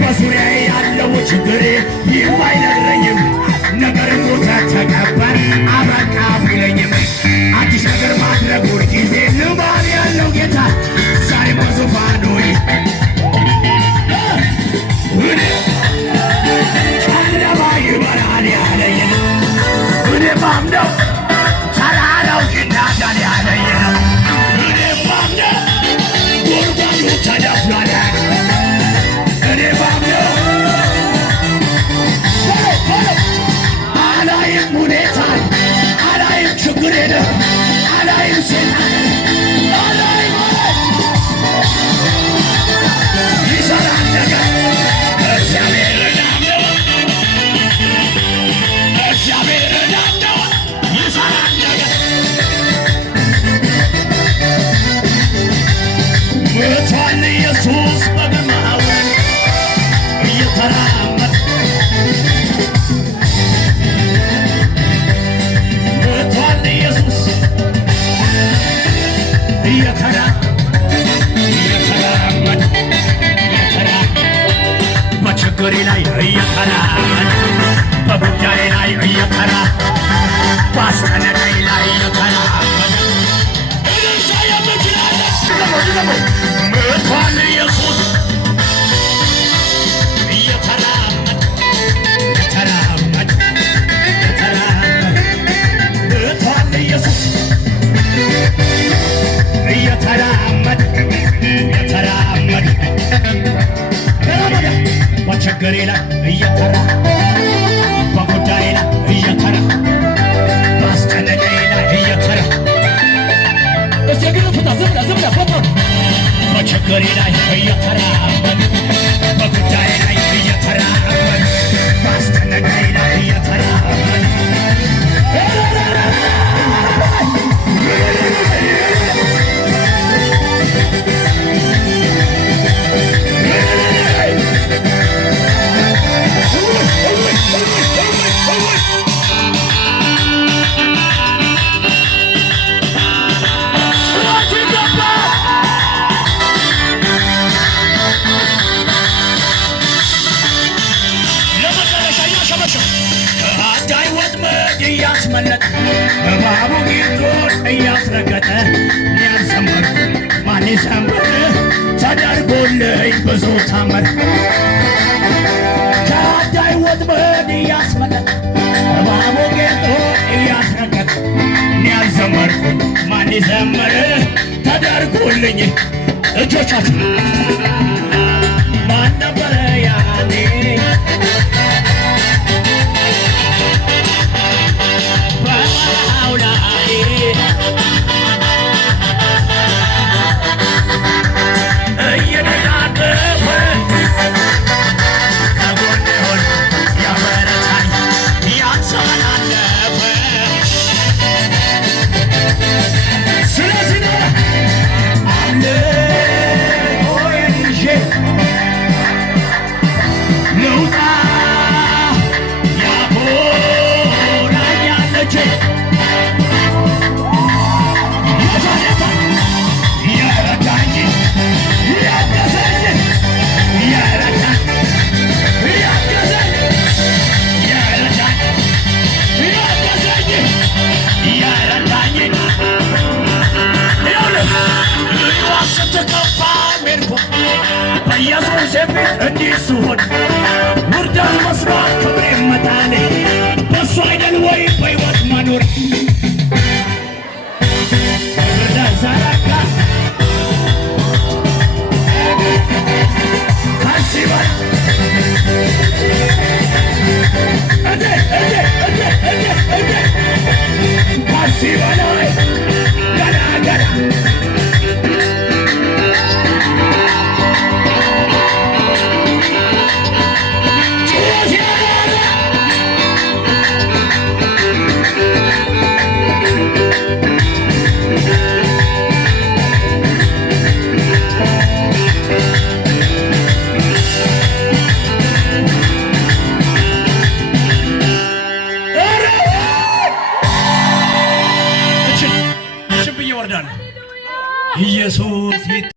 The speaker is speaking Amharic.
በዙሪያዬ ያለው ችግሬ ይህም አይነግረኝም። ነገር ሞተ ተቀበር አበቃ ቢለኝም አዲስ ነገር ማድረግ ሁልጊዜ ልማድ ያለው ጌታ ዛሬ በዙፋኑ ጨለማ ይበራል ያለኝን እኔ ማምነው ተራራው ይናዳል ያለኝን እኔ ማምነው ጉድጓዱ ተደፍኗል እኔ ማምነው አላይም ሁኔታን አላይም ችግሬን አላይም ሴጣንን አላይም ይሰራል ነገር እግዚአብሔርን አምነው እግዚአብሔርን አምነው ይሰራል ነገር ሞቷል ኢየሱስ በግርማውን እየተራመደ ሞቷል ኢየሱስ እየተራመደ በችግሬ ላይ እየተራመደ በጉዳይ ላይ ባስጨነቀኝ ላይ ሞቷል ኢየሱስ እየተራመደ ሞቷል ኢየሱስ እየተራመደ በችግሬ ላይ በጉዳይ ላይ ባስጨነቀኝ ላይ እስቲ ግን ፍታ ዝም ብለህ ፎቶ በችግሬ ላይ በጉዳይ ላይ ባስጨነቀኝ ላይ ከአዳኝ ወጥመድ እያስመለጠ እባቡ ጊንጡን እያስረገጠ ያልሰመርኩ ማን ይሰምር ተደርጎልኝ ብዙ ታምር ከአዳኝ ወጥመድ እያስመለጠ እባቡ ጊንጡን እያስረገጠ ያልሰመርኩ ማን ይሰምር ተደርጎልኝ እጆቻችሁ ማን ነበረ ያኔ ኢየሱስ ፊት እንዲህ ስሆን ውርደት መስማት